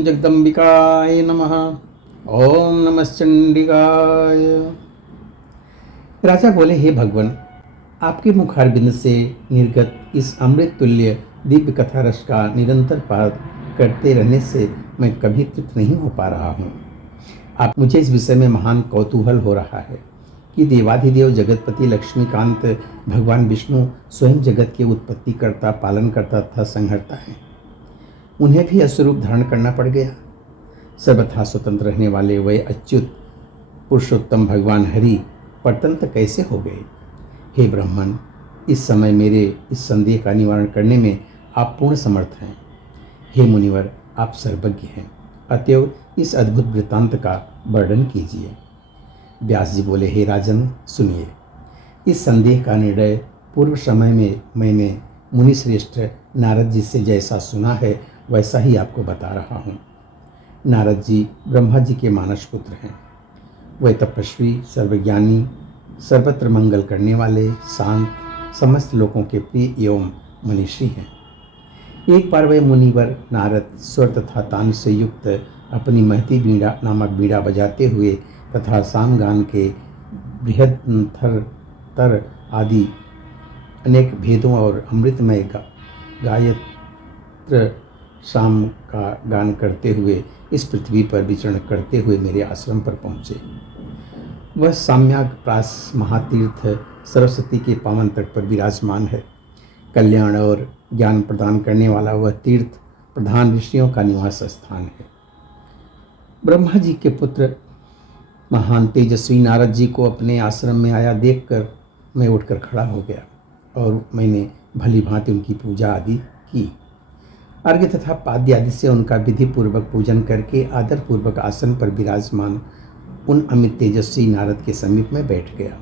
ओम जगदम्बिकाय नमः। ओम नमश्चंडिकाय। राजा बोले, हे भगवान, आपके मुखारबिंद से निर्गत इस अमृत तुल्य दिव्य कथा रस का निरंतर पाठ करते रहने से मैं कभी तृप्त नहीं हो पा रहा हूँ। आप मुझे इस विषय में महान कौतूहल हो रहा है कि देवाधिदेव जगतपति लक्ष्मीकांत भगवान विष्णु स्वयं जगत के उत्पत्ति करता, पालन करता तथा संहरता है। उन्हें भी स्वरूप धारण करना पड़ गया। सर्वथा स्वतंत्र रहने वाले वे अच्युत पुरुषोत्तम भगवान हरि परतंत्र कैसे हो गए? हे ब्राह्मण, इस समय मेरे इस संदेह का निवारण करने में आप पूर्ण समर्थ हैं। हे मुनिवर, आप सर्वज्ञ हैं, अतएव इस अद्भुत वृत्तांत का वर्णन कीजिए। व्यास जी बोले, हे राजन, सुनिए। इस संदेह का निर्णय पूर्व समय में मैंने मुनि श्रेष्ठ नारद जी से जैसा सुना है वैसा ही आपको बता रहा हूँ। नारद जी ब्रह्मा जी के मानस पुत्र हैं। वे तपस्वी, सर्वज्ञानी, सर्वत्र मंगल करने वाले, शांत, समस्त लोगों के प्रिय एवं मनीषी हैं। एक बार वे मुनिवर नारद स्वर तथा तान से युक्त अपनी महती बीड़ा नामक बीड़ा बजाते हुए तथा सामगान के बृहद थर तर आदि अनेक भेदों और अमृतमय गायत्र शाम का गान करते हुए इस पृथ्वी पर विचरण करते हुए मेरे आश्रम पर पहुँचे। वह साम्याग प्रास महातीर्थ सरस्वती के पावन तट पर विराजमान है। कल्याण और ज्ञान प्रदान करने वाला वह तीर्थ प्रधान ऋषियों का निवास स्थान है। ब्रह्मा जी के पुत्र महान तेजस्वी नारद जी को अपने आश्रम में आया देखकर मैं उठकर खड़ा हो गया और मैंने भली भांति उनकी पूजा आदि की। अर्घ्य तथा पाद्य आदि से उनका विधि पूर्वक पूजन करके आदर पूर्वक आसन पर विराजमान उन अमित तेजस्वी नारद के समीप में बैठ गया।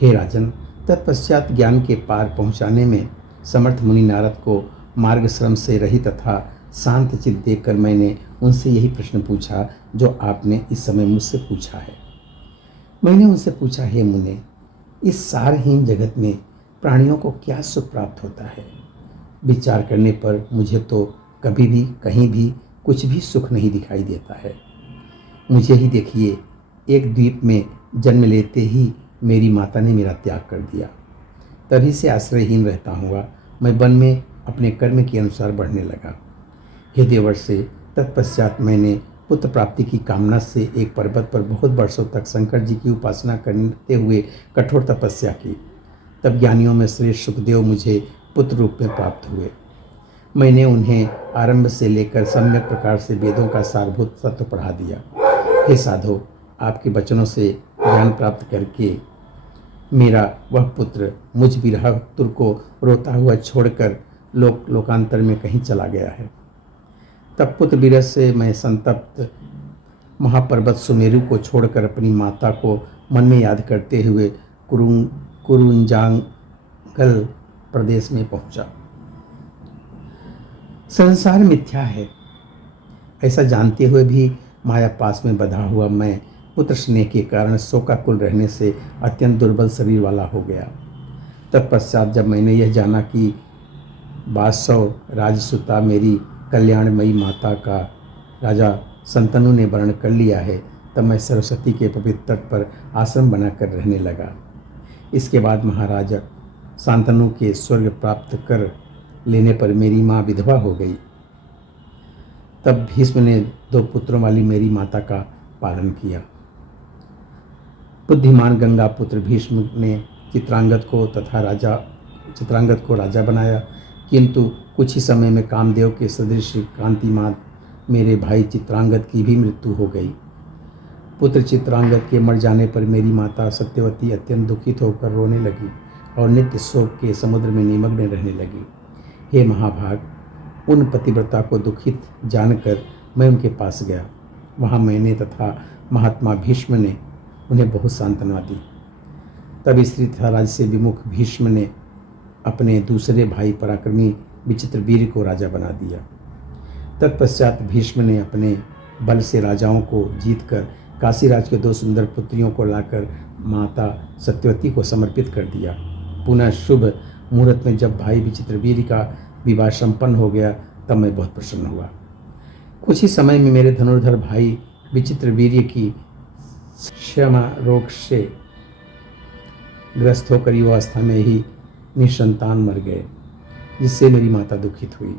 हे राजन, तत्पश्चात ज्ञान के पार पहुँचाने में समर्थ मुनि नारद को मार्ग श्रम से रहित तथा शांत चित्त देखकर मैंने उनसे यही प्रश्न पूछा जो आपने इस समय मुझसे पूछा है। मैंने उनसे पूछा, हे मुने, इस सारहीन जगत में प्राणियों को क्या सुख प्राप्त होता है? विचार करने पर मुझे तो कभी भी कहीं भी कुछ भी सुख नहीं दिखाई देता है। मुझे ही देखिए, एक द्वीप में जन्म लेते ही मेरी माता ने मेरा त्याग कर दिया। तभी से आश्रयहीन रहता हुआ मैं वन में अपने कर्म के अनुसार बढ़ने लगा। हे देवर्षि, तत्पश्चात मैंने पुत्र प्राप्ति की कामना से एक पर्वत पर बहुत वर्षों तक शंकर जी की उपासना करते हुए कठोर तपस्या की। तब ज्ञानियों में श्रेष्ठ सुखदेव मुझे पुत्र रूप में प्राप्त हुए। मैंने उन्हें आरंभ से लेकर सम्यक प्रकार से वेदों का सारभूत तत्व पढ़ा दिया। हे साधो, आपके वचनों से ज्ञान प्राप्त करके मेरा वह पुत्र मुझ विरहतुर को रोता हुआ छोड़कर लोकांतर में कहीं चला गया है। तब पुत्र विरह से मैं संतप्त महापर्वत सुमेरु को छोड़कर अपनी माता को मन में याद करते हुए कुरुंजांगल प्रदेश में पहुंचा। संसार मिथ्या है ऐसा जानते हुए भी माया पास में बंधा हुआ मैं पुत्र स्नेह के कारण शोकाकुल रहने से अत्यंत दुर्बल शरीर वाला हो गया। तत्पश्चात जब मैंने यह जाना कि वासव राजसुता मेरी कल्याणमयी माता का राजा संतनु ने वर्ण कर लिया है, तब मैं सरस्वती के पवित्र तट पर आश्रम बनाकर रहने लगा। इसके बाद महाराजा शांतनु के स्वर्ग प्राप्त कर लेने पर मेरी माँ विधवा हो गई। तब भीष्म ने 2 पुत्रों वाली मेरी माता का पालन किया। बुद्धिमान गंगा पुत्र भीष्म ने चित्रांगद को राजा बनाया, किंतु कुछ ही समय में कामदेव के सदृश कांतिमान मेरे भाई चित्रांगद की भी मृत्यु हो गई। पुत्र चित्रांगद के मर जाने पर मेरी माता सत्यवती अत्यंत दुखित होकर रोने लगी और नित्य शोक के समुद्र में निमग्न रहने लगी। हे महाभाग, उन पतिव्रता को दुखित जानकर मैं उनके पास गया। वहाँ मैंने तथा महात्मा भीष्म ने उन्हें बहुत सांत्वना दी। तब स्त्री तथा राज्य से विमुख भीष्म ने अपने दूसरे भाई पराक्रमी विचित्रवीर्य को राजा बना दिया। तत्पश्चात भीष्म ने अपने बल से राजाओं को जीतकर काशीराज के 2 सुंदर पुत्रियों को लाकर माता सत्यवती को समर्पित कर दिया। पुनः शुभ मुहूर्त में जब भाई विचित्रवीर्य का विवाह संपन्न हो गया, तब मैं बहुत प्रसन्न हुआ। कुछ ही समय में मेरे धनुर्धर भाई विचित्र वीर्य की क्षमा रोग से ग्रस्त होकर युवावस्था में ही निसंतान मर गए, जिससे मेरी माता दुखित हुई।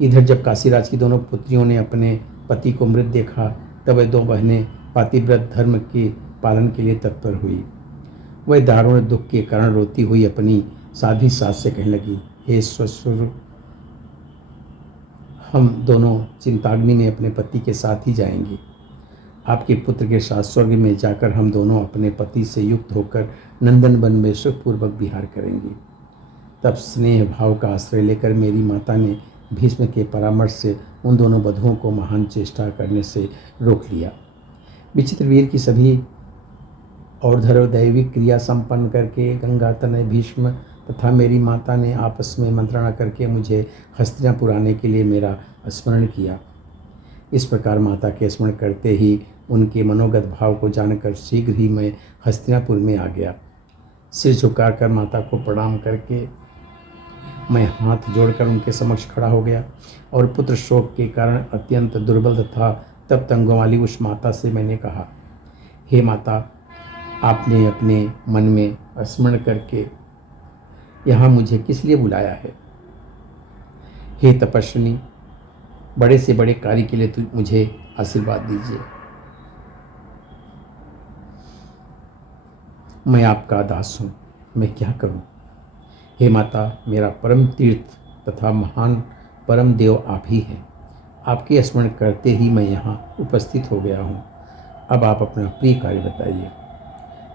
इधर जब काशीराज की दोनों पुत्रियों ने अपने पति को मृत देखा, तब वह दो बहनें पातिव्रत धर्म के पालन के लिए तत्पर हुई। वह दारुण दुख के कारण रोती हुई अपनी साधी सास से कहने लगी, हे ससुर, हम दोनों चिंताग्नि में अपने पति के साथ ही जाएंगे। आपके पुत्र के साथ स्वर्ग में जाकर हम दोनों अपने पति से युक्त होकर नंदन वन में सुखपूर्वक विहार करेंगे। तब स्नेह भाव का आश्रय लेकर मेरी माता ने भीष्म के परामर्श से उन दोनों वधुओं को महान चेष्टा करने से रोक लिया। विचित्रवीर की सभी और दैविक क्रिया संपन्न करके गंगातनय भीष्म तथा मेरी माता ने आपस में मंत्रणा करके मुझे हस्तिनापुर आने के लिए मेरा स्मरण किया। इस प्रकार माता के स्मरण करते ही उनके मनोगत भाव को जानकर शीघ्र ही मैं हस्तिनापुर में आ गया। सिर झुकाकर माता को प्रणाम करके मैं हाथ जोड़कर उनके समक्ष खड़ा हो गया और पुत्र शोक के कारण अत्यंत दुर्बल तथा तप्त अंगों वाली उस माता से मैंने कहा, हे माता, आपने अपने मन में स्मरण करके यहाँ मुझे किस लिए बुलाया है? हे तपस्विनी, बड़े से बड़े कार्य के लिए मुझे आशीर्वाद दीजिए। मैं आपका दास हूँ, मैं क्या करूँ? हे माता, मेरा परम तीर्थ तथा महान परम देव आप ही हैं। आपके स्मरण करते ही मैं यहाँ उपस्थित हो गया हूँ। अब आप अपना प्रिय कार्य बताइए।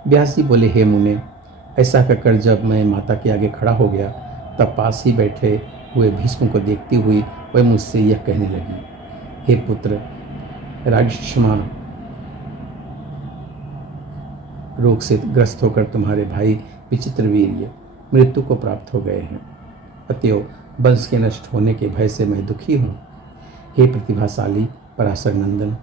व्यास जी बोले, हे मुने, ऐसा कहकर जब मैं माता के आगे खड़ा हो गया, तब पास ही बैठे हुए भीष्म को देखती हुई वह मुझसे यह कहने लगी, हे पुत्र, राजक्षमा रोग से ग्रस्त होकर तुम्हारे भाई विचित्रवीर्य मृत्यु को प्राप्त हो गए हैं। अतएव वंश के नष्ट होने के भय से मैं दुखी हूँ। हे प्रतिभाशाली पराशर नंदन,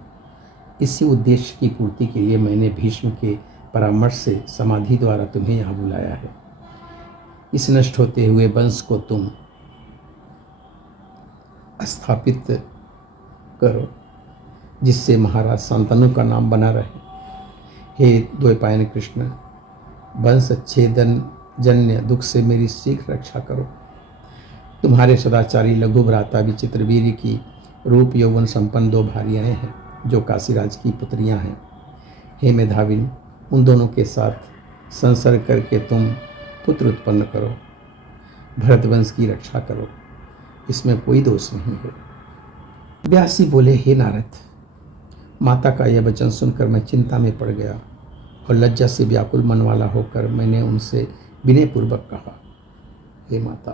इसी उद्देश्य की पूर्ति के लिए मैंने भीष्म के परामर्श से समाधि द्वारा तुम्हें यहाँ बुलाया है। इस नष्ट होते हुए वंश को तुम स्थापित करो, जिससे महाराज शांतनु का नाम बना रहे। हे द्वैपायन कृष्ण, वंश छेदन जन्य दुख से मेरी शीघ्र रक्षा करो। तुम्हारे सदाचारी लघु भ्राता विचित्रवीर्य की रूप यौवन संपन्न दो भार्याएं हैं, जो काशीराज की पुत्रियां हैं। हे मेधाविन, उन दोनों के साथ संसर्ग करके तुम पुत्र उत्पन्न करो, भरतवंश की रक्षा करो, इसमें कोई दोष नहीं है। व्यास जी बोले, हे नारद, माता का यह वचन सुनकर मैं चिंता में पड़ गया और लज्जा से व्याकुल मन वाला होकर मैंने उनसे विनयपूर्वक कहा, हे माता,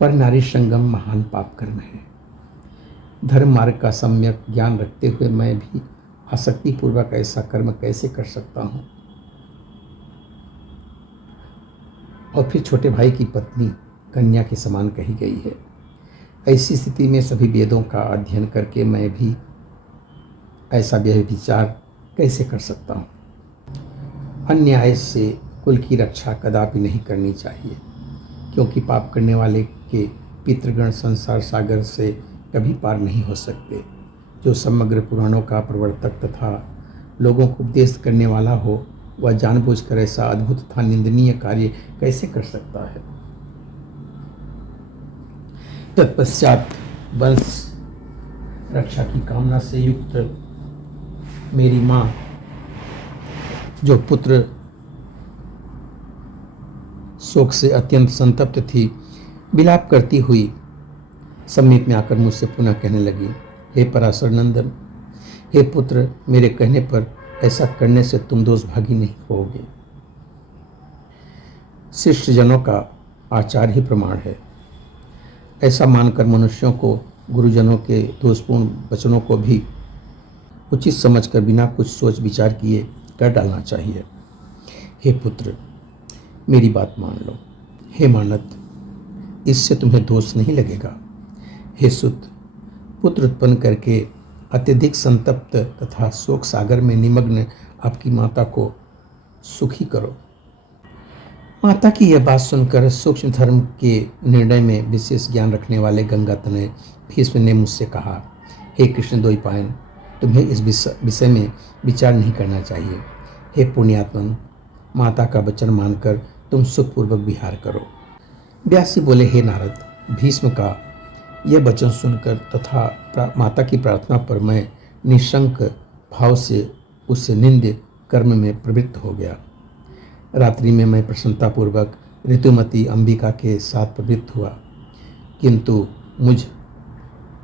पर नारी संगम महान पाप कर्म है। धर्म मार्ग का सम्यक ज्ञान रखते हुए मैं भी आसक्तिपूर्वक ऐसा कर्म कैसे कर सकता हूँ? और फिर छोटे भाई की पत्नी कन्या के समान कही गई है। ऐसी स्थिति में सभी वेदों का अध्ययन करके मैं भी ऐसा व्यभिचार कैसे कर सकता हूँ? अन्याय से कुल की रक्षा कदापि नहीं करनी चाहिए, क्योंकि पाप करने वाले के पितृगण संसार सागर से कभी पार नहीं हो सकते। जो समग्र पुराणों का प्रवर्तक तथा लोगों को उपदेश करने वाला हो, वह जानबूझकर ऐसा अद्भुत तथा निंदनीय कार्य कैसे कर सकता है? तत्पश्चात वंश रक्षा की कामना से युक्त मेरी माँ, जो पुत्र शोक से अत्यंत संतप्त थी, विलाप करती हुई समीप में आकर मुझसे पुनः कहने लगी, हे पराशर नंदन, हे पुत्र, मेरे कहने पर ऐसा करने से तुम दोषभागी नहीं होगे। शिष्ट जनों का आचार ही प्रमाण है। ऐसा मानकर मनुष्यों को गुरुजनों के दोषपूर्ण वचनों को भी उचित समझकर बिना कुछ सोच विचार किए कर डालना चाहिए। हे पुत्र, मेरी बात मान लो। हे मानद, इससे तुम्हें दोष नहीं लगेगा। हे सुत, पुत्र उत्पन्न करके अत्यधिक संतप्त तथा शोक सागर में निमग्न आपकी माता को सुखी करो। माता की यह बात सुनकर सूक्ष्म धर्म के निर्णय में विशेष ज्ञान रखने वाले गंगातनय भीष्म ने मुझसे कहा, हे कृष्ण द्वैपायन, तुम्हें इस विषय में विचार नहीं करना चाहिए। हे पुण्यात्मन, माता का वचन मानकर तुम सुखपूर्वक विहार करो। व्यास जी बोले, हे नारद, भीष्म का यह वचन सुनकर तथा माता की प्रार्थना पर मैं निशंक भाव से उस निंद्य कर्म में प्रवृत्त हो गया। रात्रि में मैं प्रसन्नतापूर्वक ऋतुमती अंबिका के साथ प्रवृत्त हुआ, किंतु मुझ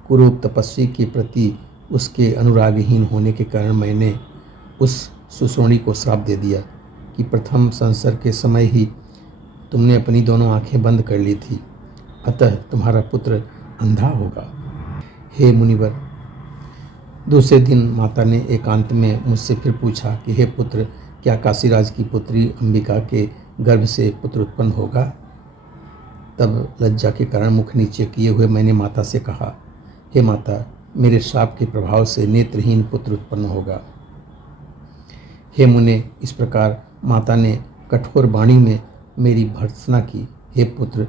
कुरूप तपस्वी के प्रति उसके अनुरागहीन होने के कारण मैंने उस सुश्रोणी को श्राप दे दिया कि प्रथम संसर्ग के समय ही तुमने अपनी दोनों आंखें बंद कर ली थी, अतः तुम्हारा पुत्र अंधा होगा। हे मुनिवर, दूसरे दिन माता ने एकांत में मुझसे फिर पूछा कि हे पुत्र, क्या काशीराज की पुत्री अंबिका के गर्भ से पुत्र उत्पन्न होगा? तब लज्जा के कारण मुख नीचे किए हुए मैंने माता से कहा, हे माता, मेरे श्राप के प्रभाव से नेत्रहीन पुत्र उत्पन्न होगा। हे मुने, इस प्रकार माता ने कठोर वाणी में मेरी भर्त्सना की। हे पुत्र,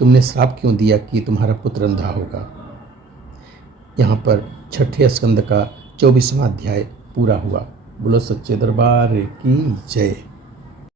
तुमने श्राप क्यों दिया कि तुम्हारा पुत्र अंधा होगा? यहाँ पर छठे स्कंद का 24वां अध्याय पूरा हुआ। बोलो सच्चे दरबार की जय।